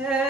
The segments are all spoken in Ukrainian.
Yeah.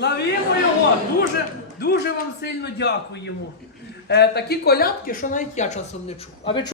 Славімо його! Дуже дуже вам сильно дякуємо. Е, Такі колядки, що навіть я часом не чув. А ви